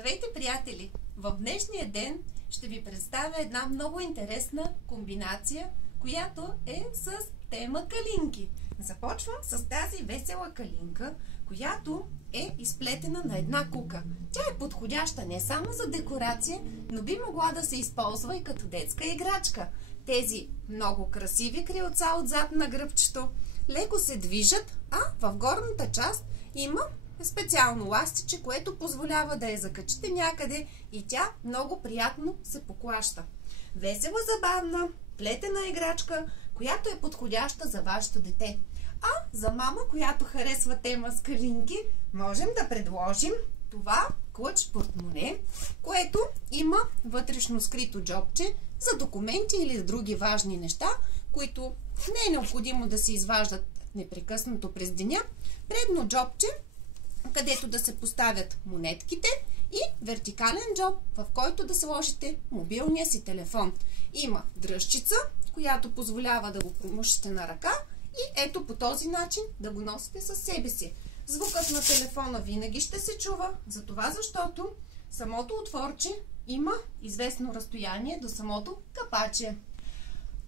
Здравейте, приятели! В днешния ден ще ви представя една много интересна комбинация, която е с тема калинки. Започвам с тази весела калинка, която е изплетена на една кука. Тя е подходяща не само за декорация, но би могла да се използва и като детска играчка. Тези много красиви крилца отзад на гръбчето леко се движат, а в горната част има специално ластиче, което позволява да я закачите някъде и тя много приятно се поклаща. Весела, забавна, плетена играчка, която е подходяща за вашето дете. А за мама, която харесва тема с калинки, можем да предложим това клъч-портмоне, което има вътрешно скрито джобче за документи или за други важни неща, които не е необходимо да се изваждат непрекъснато през деня. Предно джобче, където да се поставят монетките, и вертикален джоб, в който да сложите мобилния си телефон. Има дръжчица, която позволява да го промушите на ръка и ето по този начин да го носите със себе си. Звукът на телефона винаги ще се чува, защото самото отворче има известно разстояние до самото капаче.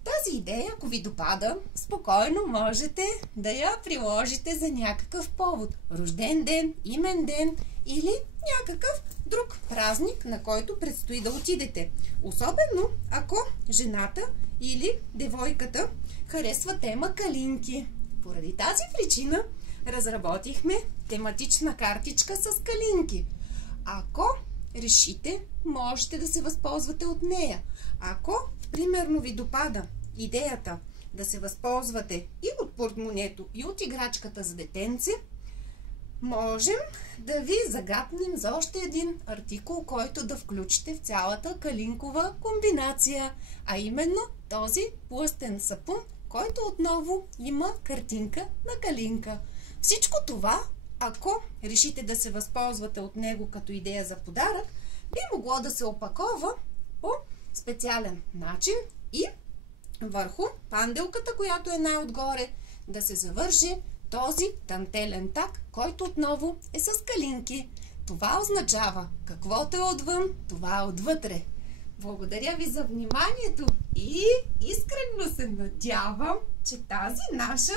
Тази идея, ако ви допада, спокойно можете да я приложите за някакъв повод. Рожден ден, имен ден или някакъв друг празник, на който предстои да отидете. Особено ако жената или девойката харесва тема калинки. Поради тази причина разработихме тематична картичка с калинки. Ако решите, можете да се възползвате от нея. Ако примерно ви допада идеята да се възползвате и от портмонето, и от играчката за детенце, можем да ви загатнем за още един артикул, който да включите в цялата калинкова комбинация, а именно този плъстен сапун, който отново има картинка на калинка. Всичко това, ако решите да се възползвате от него като идея за подарък, би могло да се опакова по специален начин и върху панделката, която е най-отгоре, да се завърже този дантелен так, който отново е с калинки. Това означава, каквото е отвън, това е отвътре. Благодаря ви за вниманието и искрено се надявам, че тази наша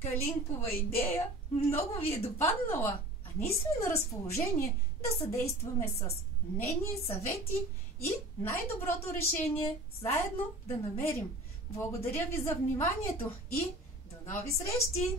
калинкова идея много ви е допаднала, а ние сме на разположение да съдействаме с мнение, съвети и най-доброто решение заедно да намерим. Благодаря ви за вниманието и до нови срещи!